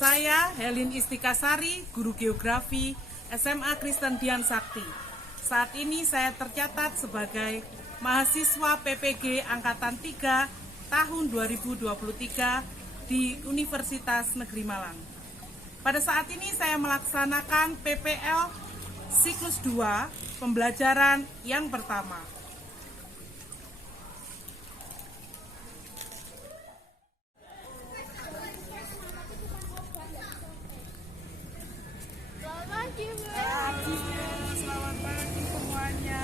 Saya Helin Istikasari, guru geografi SMA Kristen Dian Sakti. Saat ini saya tercatat sebagai mahasiswa PPG Angkatan 3 tahun 2023 di Universitas Negeri Malang. Pada saat ini saya melaksanakan PPL siklus 2, pembelajaran yang pertama. Selamat pagi semuanya.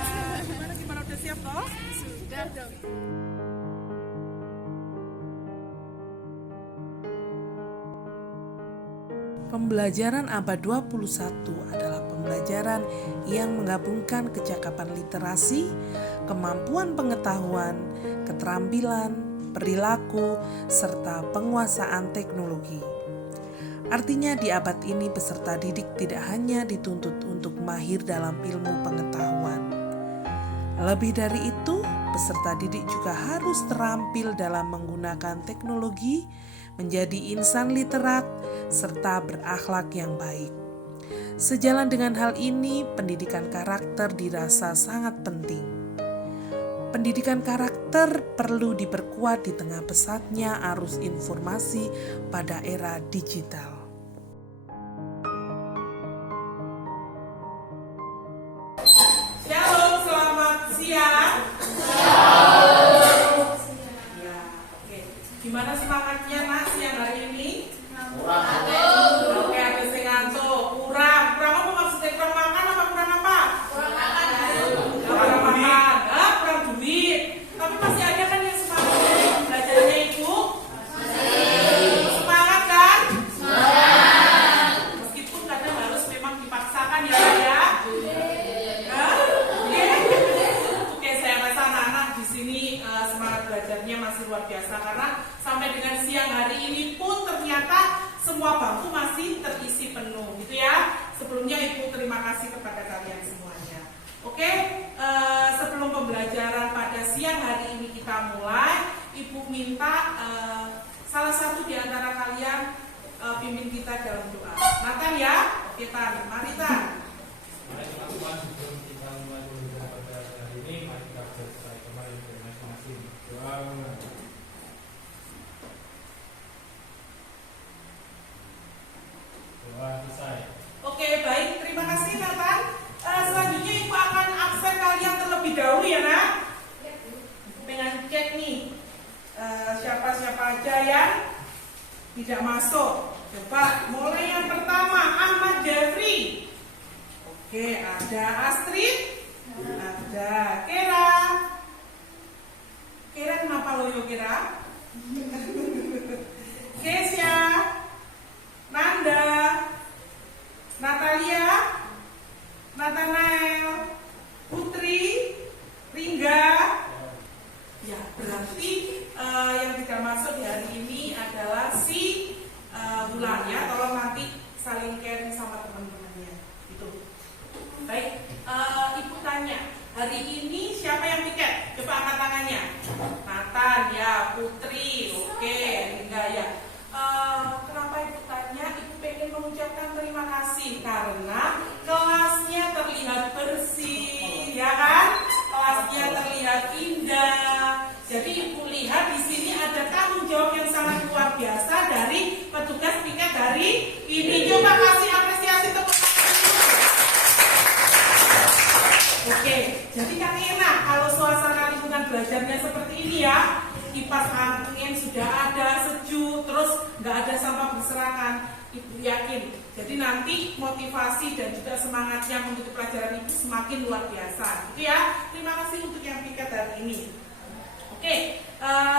Gimana udah siap toh? Sudah dong. Pembelajaran abad 21 adalah pembelajaran yang menggabungkan kecakapan literasi, kemampuan pengetahuan, keterampilan, perilaku, serta penguasaan teknologi. Artinya di abad ini peserta didik tidak hanya dituntut untuk mahir dalam ilmu pengetahuan. Lebih dari itu, peserta didik juga harus terampil dalam menggunakan teknologi, menjadi insan literat, serta berakhlak yang baik. Sejalan dengan hal ini, pendidikan karakter dirasa sangat penting. Pendidikan karakter perlu diperkuat di tengah pesatnya arus informasi pada era digital. Shalom, selamat siang. Ya, oke. Gimana semangatnya nak siang hari ini? Oke, ada sing ngantuk. Kurang apa maksudnya? Kurang makan apa kurang apa? Kurang makan. Kurang makan. Kurang duit. Tapi masih ada kan yang semangat dari belajarnya ibu? Semangat kan? Meskipun kadang harus memang dipaksakan ya Pak ya. Oke, saya rasa anak-anak di sini semangat belajarnya masih luar biasa karena sampai dengan siang hari ini pun ternyata semua bangku masih terisi penuh, gitu ya. Sebelumnya Ibu terima kasih kepada kalian semuanya. Oke, sebelum pembelajaran pada siang hari ini kita mulai, Ibu minta salah satu di antara kalian pimpin kita dalam doa. Nathan ya, oke Tan, mari Tan. Mari teman-teman, sebelum kita mulai pembelajaran pada hari ini, mari kita selesai kembali ke masing-masing. Doa. Doa selesai. Oke, baik, terima kasih Nathan. Selanjutnya Ibu akan absen kalian terlebih dahulu ya nak. Pengen cek nih siapa-siapa aja yang tidak masuk. Coba mulai yang pertama, Ahmad Jeffrey. Oke, ada Astrid, ada Kera. Kera kenapa loyo Kera? Kesia, Nanda, Natalia, Nathanael, Putri, Ringga. Ya, berarti yang tidak masuk di hari ini adalah si Bulan ya. Tolong nanti saling sharing sama teman-temannya. Itu. Baik, Ibu tanya, hari ini siapa yang piket? Coba angkat tangannya. Nathan ya, Putri, oke, Ringga ya. Kenapa Ibu tanya? Ibu pengen mengucapkan terima kasih karena kelasnya terlihat bersih, ya kan? Kelasnya terlihat indah. Jadi Ibu lihat di sini ada tanggung jawab yang sangat luar biasa dari petugas piket hari ini. Coba kasih apresiasi tepuk tangan. Oke, jadi kan enak kalau suasana lingkungan belajarnya seperti ini ya. Kipas angin sudah ada, sejuk, terus nggak ada sampah berserakan. Ibu yakin. Jadi nanti motivasi dan juga semangatnya mengikuti pelajaran Ibu semakin luar biasa. Gitu ya. Terima kasih untuk yang piket hari ini. Oke,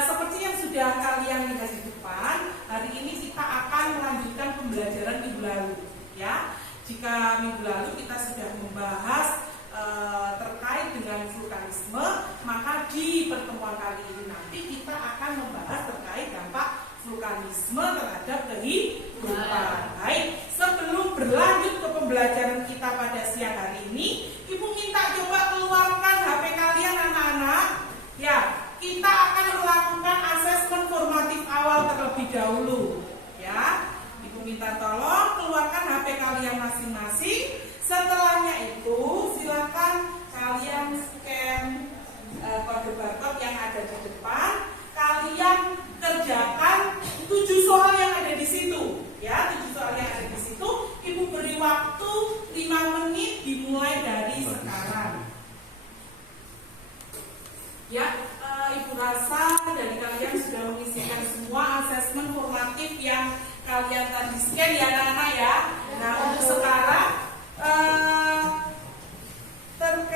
seperti yang sudah kalian lihat di depan, hari ini kita akan melanjutkan pembelajaran minggu lalu. Ya, jika minggu lalu kita sudah membahas terkait dengan vulkanisme, maka di pertemuan kali ini nanti kita akan membahas terkait dampak vulkanisme terhadap kehidupan. Baik, sebelum berlanjut ke pembelajaran kita pada siang hari ini, Ibu minta coba keluarkan HP kalian anak-anak. Ya, kita akan melakukan asesmen formatif awal terlebih dahulu. Ya, Ibu minta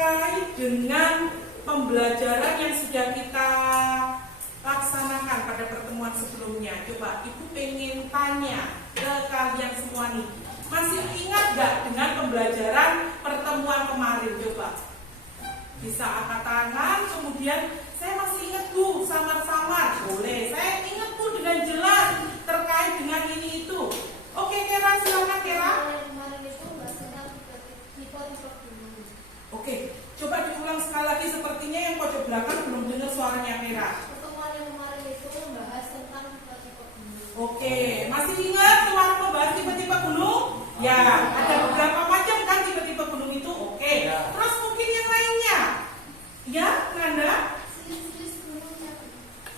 terkait dengan pembelajaran yang sudah kita laksanakan pada pertemuan sebelumnya. Coba Ibu pengen tanya ke kalian semua nih, masih ingat nggak dengan pembelajaran pertemuan kemarin? Coba bisa angkat tangan, kemudian saya masih ingat Bu, samar-samar boleh, saya ingat Bu dengan jelas terkait dengan ini itu. Oke Kera, silakan Kera. Oke, coba diulang sekali lagi, sepertinya yang pojok belakang belum dengar suaranya Kera. Pertemuan yang kemarin itu membahas tentang tipe-tipe gunung. Oke, masih ingat kemarin membahas tipe-tipe gunung? Ya, ada beberapa macam kan tipe-tipe gunung itu. Oke, terus mungkin yang lainnya? Ya, Nanda? Jenis-jenis gunungnya.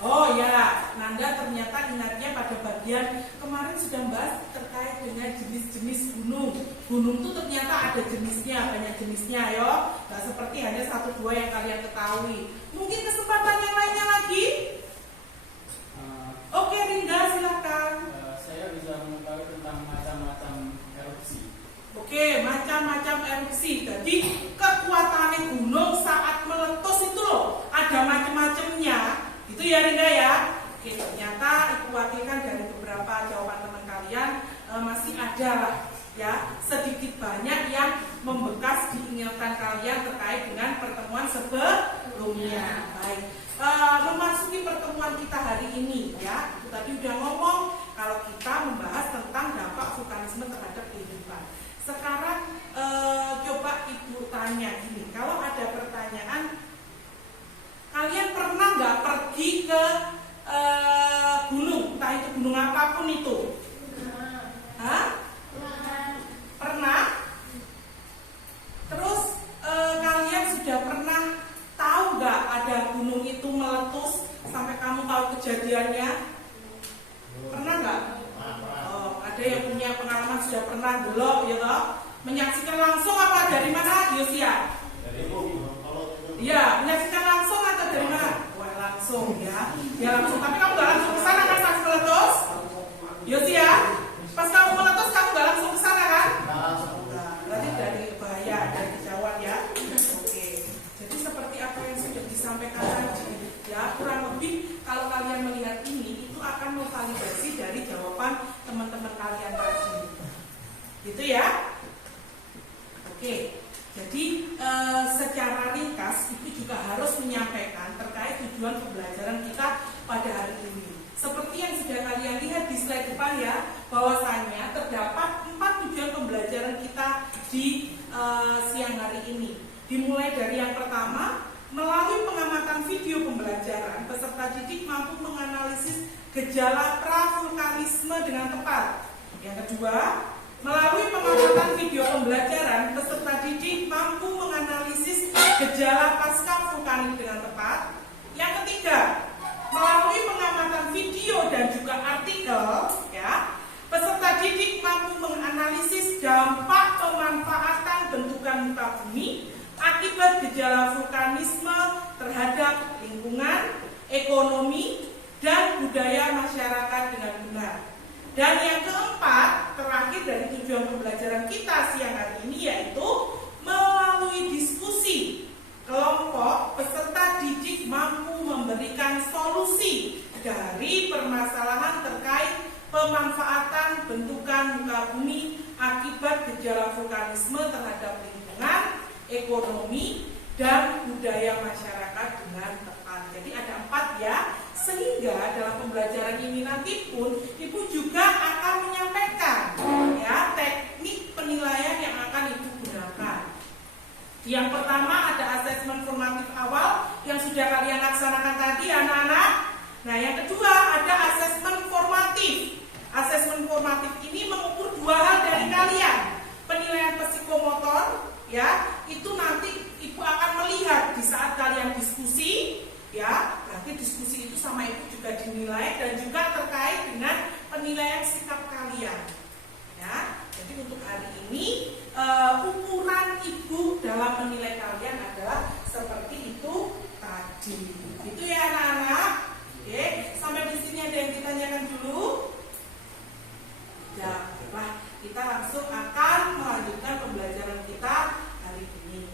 Oh ya, Nanda ternyata ingatnya pada bagian kemarin sudah membahas terkait dengan jenis-jenis gunung. Gunung itu ternyata ada jenisnya, banyak jenisnya yo. Gak seperti hanya satu dua yang kalian ketahui. Mungkin kesempatan yang lainnya lagi? Oke, Rinda silakan. Saya bisa mengetahui tentang macam-macam erupsi. Oke, macam-macam erupsi. Jadi kekuatan gunung saat meletus itu loh, ada macam-macamnya. Itu ya Rinda ya. Oke, ternyata Ibu wakilkan dari beberapa jawaban teman kalian masih ada lah ya, sedikit banyak yang membekas di ingatan kalian terkait dengan pertemuan sebelumnya. Baik, memasuki pertemuan kita hari ini ya, itu tadi udah ngomong kalau kita membahas tentang dampak vulkanisme terhadap kehidupan. Sekarang coba Ibu tanya gini, kalau ada pertanyaan, kalian pernah nggak pergi ke gunung, entah itu gunung apapun itu? Hah? Pernah? Terus kalian sudah pernah tahu nggak ada gunung itu meletus sampai kamu tahu kejadiannya? Pernah nggak? Oh, ada yang punya pengalaman sudah pernah belum ya toh? Menyaksikan langsung apa dari mana, Yosia? Dari Ibu. Iya, menyaksikan langsung atau dari mana? Wah, langsung ya. Ya langsung, tapi kamu nggak langsung ke sana kan pas meletus? Yosia, pas kamu meletus kamu nggak langsung ke sana kan? Berarti dari bahaya, dari kejauhan ya. Oke. Jadi seperti apa yang sudah disampaikan tadi, ya kurang lebih kalau kalian melihat ini itu akan memvalidasi dari jawaban teman-teman kalian tadi. Gitu ya. Oke. Jadi secara ringkas itu juga harus menyampaikan terkait tujuan pembelajaran kita pada hari ini. Seperti yang sudah kalian lihat di slide depan ya, bahwasanya terdapat 4 tujuan pembelajaran kita di siang hari ini. Dimulai dari yang pertama, melalui pengamatan video pembelajaran, peserta didik mampu menganalisis gejala pravulkanisme dengan tepat. Yang kedua, melalui pengamatan video pembelajaran, peserta didik mampu menganalisis gejala pasca vulkanik dengan tepat. Yang ketiga, melalui pengamatan video dan juga artikel, ya, peserta didik mampu menganalisis dampak pemanfaatan bentukan muka bumi akibat gejala vulkanisme terhadap lingkungan, ekonomi, dan budaya masyarakat dengan benar. Dan yang keempat, terakhir dari tujuan pembelajaran kita siang hari ini, yaitu melalui diskusi kelompok, peserta didik mampu memberikan solusi dari permasalahan terkait pemanfaatan bentukan muka bumi akibat gejala vulkanisme terhadap lingkungan, ekonomi, dan budaya masyarakat dengan tepat. Jadi ada 4 ya. Sehingga dalam pembelajaran ini nanti pun Ibu juga akan menyampaikan ya teknik penilaian yang akan Ibu gunakan. Yang pertama ada asesmen formatif awal yang sudah kalian laksanakan tadi anak-anak. Nah yang kedua ada asesmen formatif. Asesmen formatif ini mengukur 2 hal dari kalian. Penilaian psikomotor ya, itu nanti Ibu akan melihat di saat kalian diskusi. Ya, berarti diskusi itu sama Ibu juga dinilai dan juga terkait dengan penilaian sikap kalian. Ya, jadi untuk hari ini ukuran Ibu dalam menilai kalian adalah seperti itu tadi. Itu ya anak-anak. Oke, sampai di sini ada yang ditanyakan dulu? Ya, baiklah, kita langsung akan melanjutkan pembelajaran kita hari ini.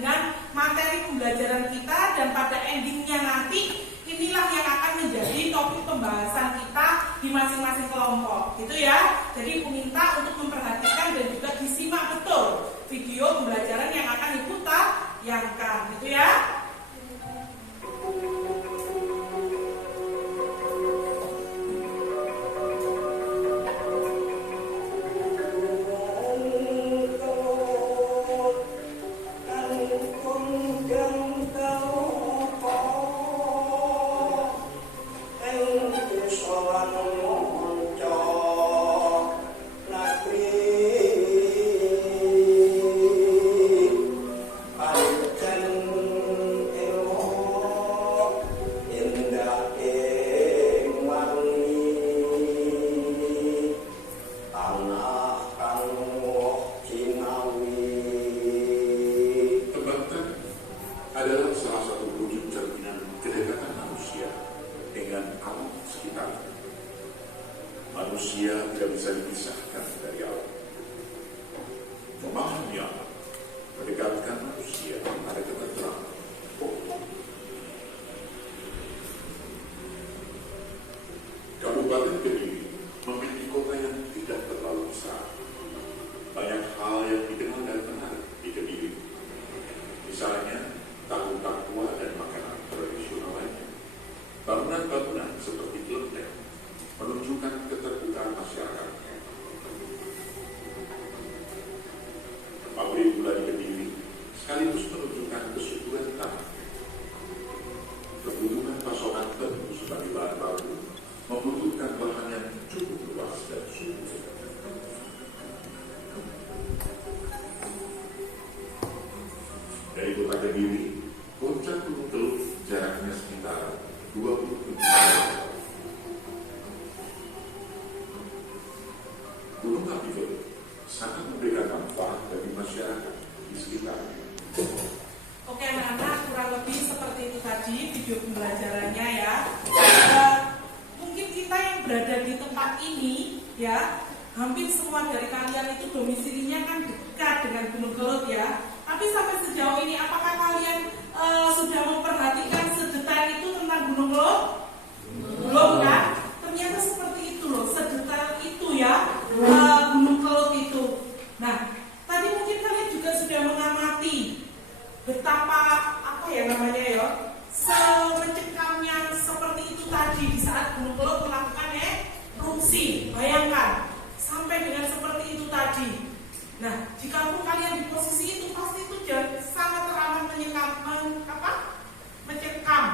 dengan materi pembelajaran kita, dan pada endingnya nanti inilah yang akan menjadi topik pembahasan kita di masing-masing kelompok, gitu ya. Jadi Ibu minta untuk memperhatikan dan juga disimak betul video pembelajaran yang akan Ibu tayangkan, gitu ya. Adalah salah satu wujud cerminan kedekatan manusia dengan alam sekitar. Manusia tidak bisa dipisahkan dari alam. Memahami alam, mendekatkan manusia pada ketentraman. Kabupaten Kediri memiliki kota yang tidak terlalu besar. Banyak hal yang dikenal dan menarik di Kediri. Misalnya, tahu takwa dan makanan tradisional lainnya. Bangunan-bangunan seperti kelenteng menunjukkan keterbukaan masyarakatnya. Pabrik gula di Kediri sekaligus menunjukkan kesuburan tanah. Kebutuhan pasokan tebu sebagai bahan baku membutuhkan lahan yang cukup luas dan subur. Dari kota Kediri, puncak Gunung Kelut jaraknya sekitar 27 km. Gunung Api Kelut sangat memberikan manfaat bagi masyarakat di sekitarnya. Oke anak-anak, kurang lebih seperti itu tadi video pembelajarannya ya. Mungkin kita yang berada di tempat ini ya, hampir semua dari kalian itu domisilinya kan dekat dengan Gunung Kelut ya. Tapi sampai sejauh ini apakah kalian sudah memperhatikan sedetail itu tentang Gunung Kelut? Belum kan? Ternyata seperti itu loh, sedetail itu ya Gunung Kelut itu. Nah, tadi mungkin kalian juga sudah mengamati betapa semecekamnya seperti itu tadi di saat Gunung Kelut melakukan erupsi. Bayangkan sampai dengan seperti itu tadi. Nah, jika pun kalian di posisi itu pasti itu sangat teramat mencekam,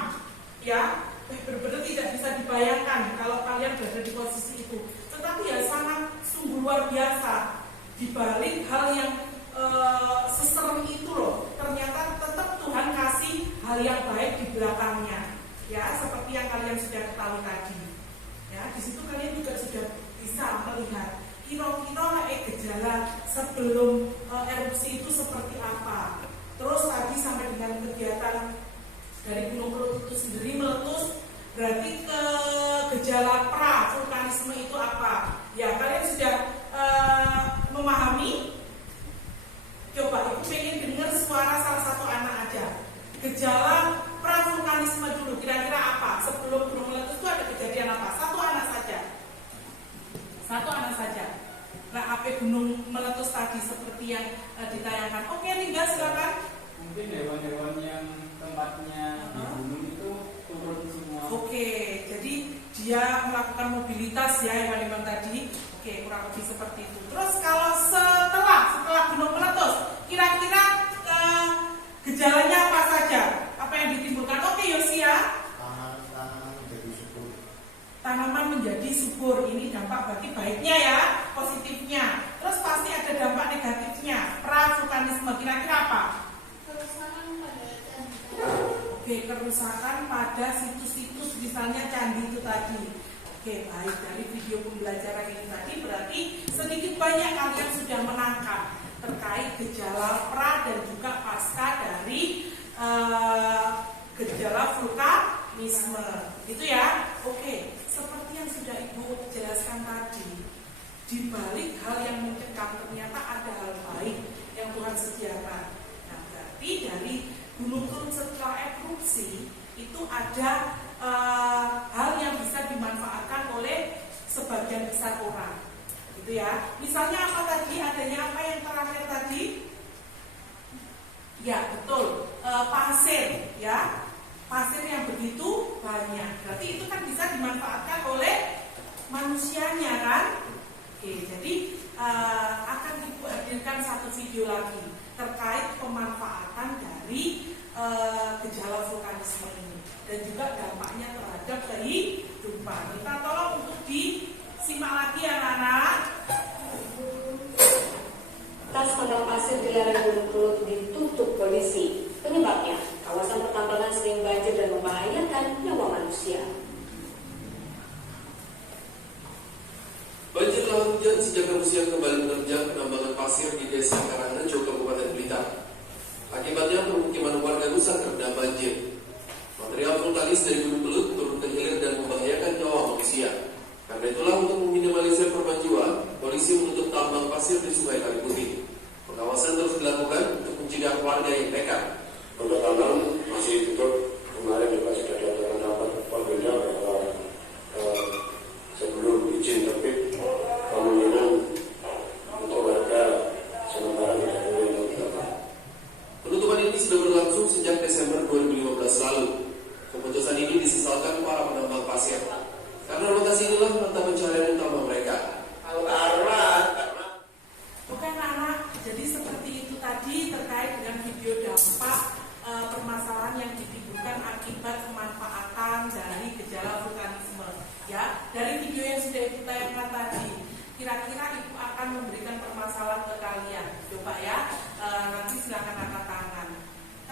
ya, benar-benar tidak bisa dibayangkan kalau kalian berada di posisi itu. Tetapi ya sangat sungguh luar biasa. Di balik hal yang seserem itu loh, ternyata tetap Tuhan kasih hal yang baik di belakangnya, ya, seperti yang kalian sudah ketahui tadi. Ya, di situ kalian juga sudah bisa melihat kira-kira gejala sebelum erupsi itu seperti apa. Terus tadi sampai dengan kegiatan dari Gunung Kelut itu sendiri meletus, berarti gejala pra-vulkanisme itu apa? Ya, kalian sudah memahami? Coba ibu pengen dengar suara salah satu anak aja. Gejala pra-vulkanisme dulu, kira-kira apa? Sebelum gunung meletus itu ada kejadian apa? Satu anak saja. Satu anak saja. Nah, apa gunung meletus tadi seperti yang ditayangkan? Oke, Lingga silakan. Mungkin hewan-hewan yang tempatnya di gunung itu turun semua. Oke, jadi dia melakukan mobilitas ya hewan-hewan tadi. Oke, kurang lebih seperti itu. Terus kalau setelah gunung meletus, kira-kira gejalanya apa saja? Apa yang ditimbulkan? Oke, Yosia. Tanaman menjadi subur. Ini dampak bagi baiknya ya, positifnya. Terus pasti ada dampak negatifnya. Pra-vulkanisme kira-kira apa? Kerusakan pada candi. Oke, kerusakan pada situs-situs misalnya candi itu tadi. Oke, baik, dari video pembelajaran ini tadi berarti sedikit banyak kalian sudah menangkap terkait gejala pra dan juga pasca dari gejala vulkanisme. Itu ya. Oke, seperti yang sudah Ibu jelaskan tadi, di balik hal yang mencekam ternyata ada hal baik yang Tuhan sediakan. Nah, berarti dari gunung turun setelah erupsi, itu ada hal yang bisa dimanfaatkan oleh sebagian besar orang, gitu ya. Misalnya apa tadi? Adanya apa yang terakhir tadi? Ya betul, pasir, ya, pasir yang begitu banyak. Berarti itu kan bisa dimanfaatkan oleh manusianya kan? Oke, jadi akan Ibu hadirkan satu video lagi terkait pemanfaatan dari gejala vulkanisme ini dan juga dampaknya terhadap kehidupan. Kita tolong untuk disimak lagi anak-anak. Tas padang pasir di lereng Gunung Kelut ditutup polisi. Penyebabnya, kawasan pertambangan sering banjir dan membahayakan nyawa manusia. Banjir lahar hujan sejak Rabu siang kembali menerjang penambangan pasir di Desa Karangrejo, Kabupaten Blitar. Akibatnya permukiman warga rusak terendam banjir. Material vulkanis dari Gunung Kelut turun ke hilir dan membahayakan nyawa manusia. Karena itulah untuk meminimalisir korban jiwa, polisi menutup tambang pasir di Sungai Kaliputih. Pengawasan terus dilakukan untuk mencegah warga yang nekat. Untuk tambang masih ditutup. Kemarin juga sudah diadakan rapat Polda bahwa sebelum izin terbit kemungkinan untuk warga sementara tidak boleh tambang. Penutupan ini sudah berlangsung sejak Desember 2015 lalu. Keputusan ini disesalkan para penambang pasir. Karena lokasi inilah mata pencarian utama mereka. Oke anak-anak, jadi seperti itu tadi terkait dengan video dampak permasalahan yang ditimbulkan akibat pemanfaatan dari gejala vulkanisme. Ya, dari video yang sudah Ibu tayangkan tadi, kira-kira Ibu akan memberikan permasalahan ke kalian. Coba ya, nanti silakan angkat tangan.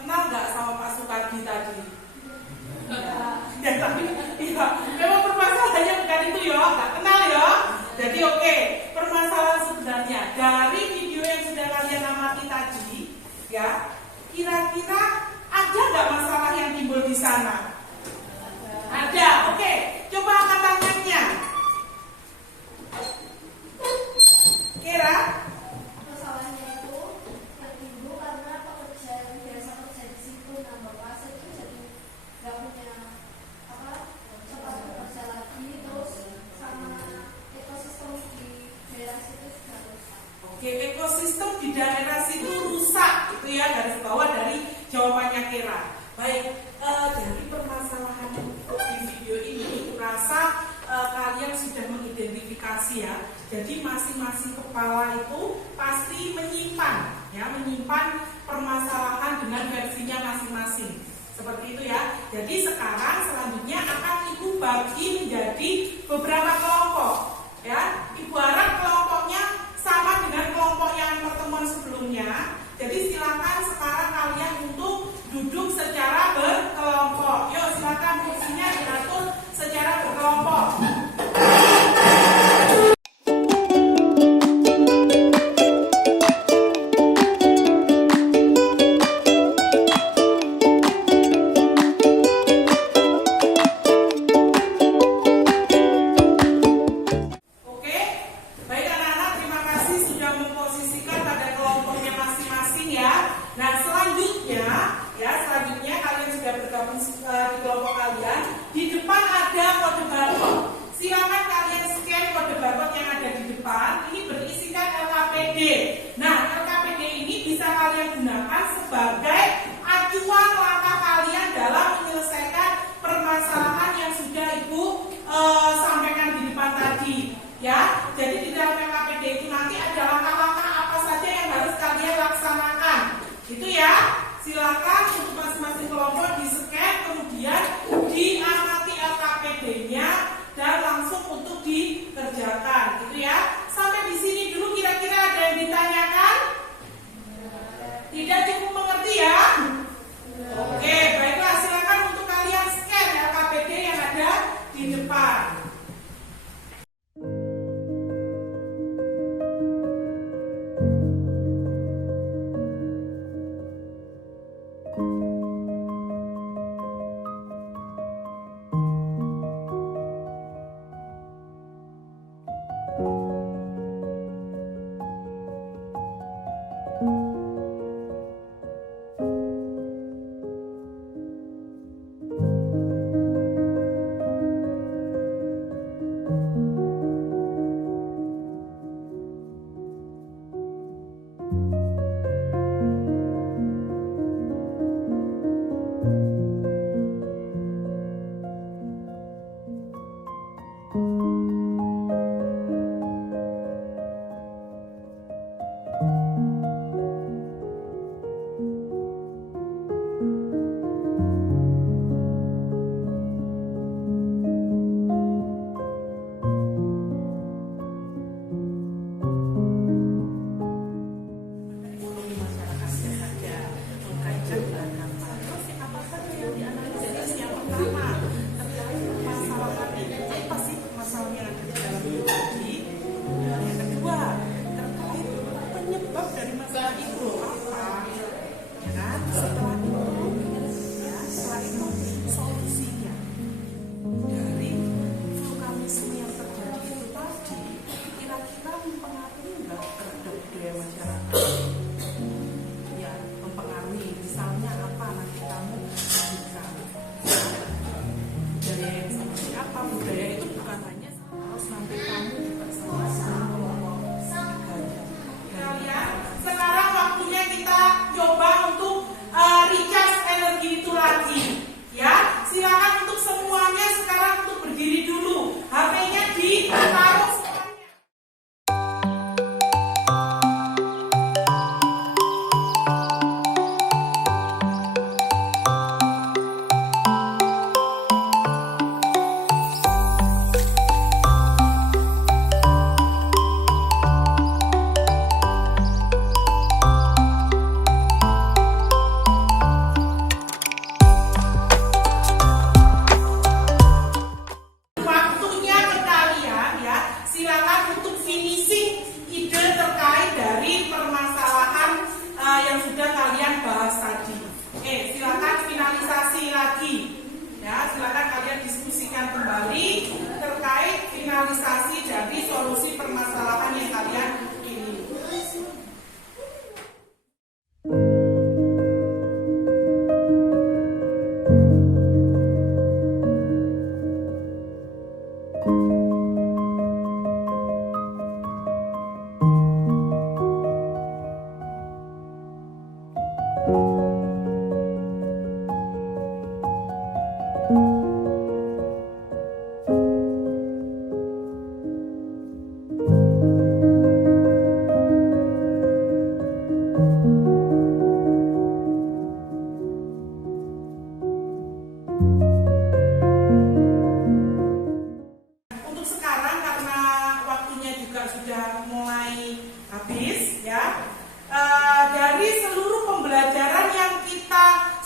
Kenal nggak sama Pak Sukardi tadi? Ya, tapi ya, memang permasalahannya bukan itu ya, nggak kenal ya. Jadi oke, permasalahan sebenarnya dari video yang sudah kalian amati tadi, ya, kira-kira ada nggak masalah yang timbul di sana? Ada, oke. Coba angkat tangannya. Kira? Masalahnya itu yang timbul karena pekerja yang biasa kerja di situ nambah pasir itu jadi nggak punya tempat bekerja lagi, terus sama ekosistem di daerah situ sudah rusak. Oke, ekosistem di daerah situ rusak, itu ya garis bawah dari jawabannya Kira. Baik, dari permasalahan di video ini, kurasa kalian sudah mengidentifikasi ya. Jadi masing-masing kepala itu pasti menyimpan permasalahan dengan versinya masing-masing. Seperti itu ya. Jadi sekarang selanjutnya akan Ibu bagi menjadi beberapa kelompok. Ya, Ibu harap kelompoknya sama dengan kelompok yang pertemuan sebelumnya. Jadi silakan sekarang kalian untuk duduk secara berkelompok. Yuk silakan kursinya diatur secara berkelompok. Oke, baik anak-anak, terima kasih sudah memposisikan pada kelompoknya masing-masing ya. Nah selanjutnya kalian sudah bergabung di kelompok kalian. Di depan ada kode barcode. Silakan kalian scan kode barcode yang ada di depan. Ini berisikan LKPD. Nah LKPD ini bisa kalian gunakan sebagai acuan langkah kalian dalam menyelesaikan permasalahan yang sudah Ibu sampaikan di depan tadi. Ya, jadi di dalam LKPD itu nanti ada langkah-langkah apa saja yang harus kalian laksanakan. Itu ya. Silakan untuk masing-masing kelompok di-scan, kemudian diamati LKPD-nya dan langsung untuk dikerjakan, gitu ya. Sampai di sini dulu kira-kira ada yang ditanyakan? Tidak cukup mengerti ya? Oke, baiklah silakan untuk kalian scan LKPD yang ada di depan.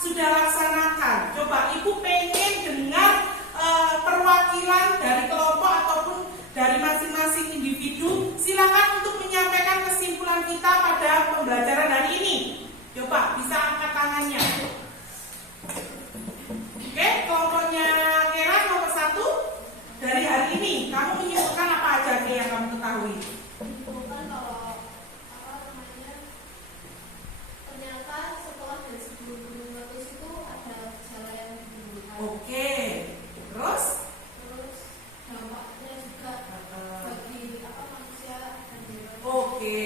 sudah laksanakan. Coba Ibu pengen dengar perwakilan dari kelompok ataupun dari masing-masing individu, silakan untuk menyampaikan kesimpulan kita pada pembelajaran hari ini. Coba bisa angkat tangannya. Oke, kelompoknya Kera nomor 1. Dari hari ini kamu menyimpulkan apa aja yang kamu ketahui? Bukan kalau ternyata setelah dari sebelum gunung meletus itu ada gejala yang ditimbulkan. Oke, terus dampaknya juga bagi manusia dan hewan. oke,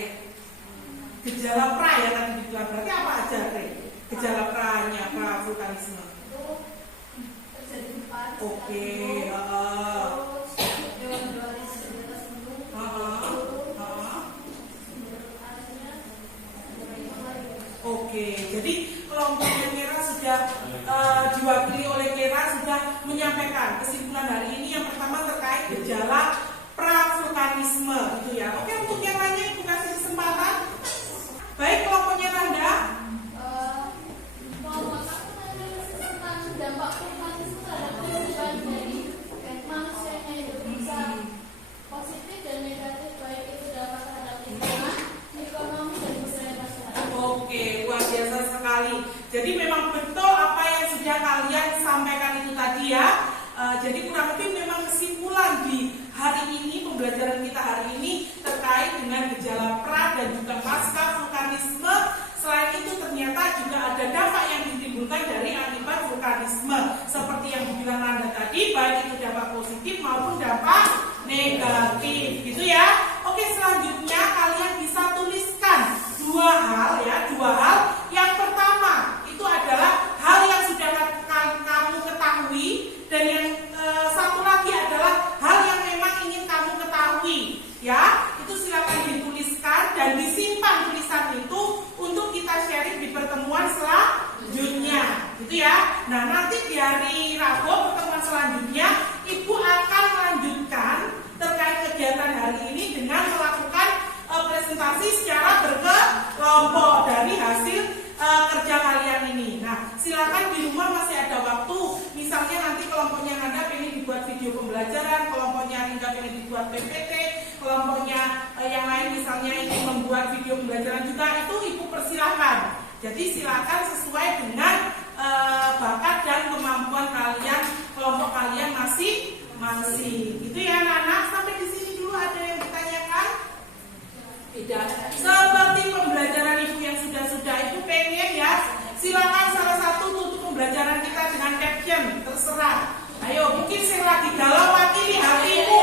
gejala pra ya tadi dibilang, berarti apa aja Re? Gejala pra-nya, pra vulkanisme. Itu terjadi gempa. Oke, Terus hewan-hewan yang ada di atas gunung oke, jadi kelompoknya Kera sudah diwakili oleh Kera sudah menyampaikan kesimpulan hari ini. Yang pertama terkait gejala pra-vulkanisme gitu ya. Oke, untuk yang lainnya Ibu kasih kesempatan. Baik, kelompoknya Nanda. kelompok aku tentang dampak vulkanisme terhadap kehidupan dari manusianya itu bisa positif dan negatif, baik itu dampak terhadap lingkungan, ekonomi dan kesehatan masyarakat. Oke, luar biasa sekali. Jadi memang betul apa yang sudah kalian sampaikan itu tadi ya. Jadi kurang lebih memang kesimpulan di hari ini, pembelajaran kita hari ini terkait dengan gejala pra dan juga pasca vulkanisme. Selain itu ternyata juga ada dampak yang ditimbulkan dari akibat vulkanisme. Seperti yang dibilang Nanda tadi, baik itu dampak positif maupun dampak negatif, gitu ya. Oke, selanjutnya kalian bisa tuliskan dua hal. Yang pertama itu adalah hal yang sudah kamu ketahui, dan yang satu lagi adalah hal yang memang ingin kamu ketahui. Ya, itu silakan dituliskan dan disimpan tulisan itu untuk kita sharing di pertemuan selanjutnya, gitu ya. Nah, nanti di hari Rabu pertemuan selanjutnya Ibu akan melanjutkan terkait kegiatan hari ini dengan melakukan presentasi secara berkelompok dari hasil kerja kalian ini. Nah, silakan di rumah masih ada waktu. Misalnya nanti kelompoknya Nanda pengen dibuat video pembelajaran, kelompoknya Ringga pengen dibuat PPT, kelompoknya yang lain misalnya ingin membuat video pembelajaran juga, itu Ibu persilahkan. Jadi silakan sesuai dengan bakat dan kemampuan kalian, kelompok kalian masing-masing. Gitu ya anak-anak. Sampai di sini dulu ada yang ditanyakan? Tidak. Seperti pembelajaran Ibu yang sudah Ibu pengen ya, silakan salah satu tutup pembelajaran kita dengan caption, terserah. Ayo, mungkin saya lagi galau wakili hatimu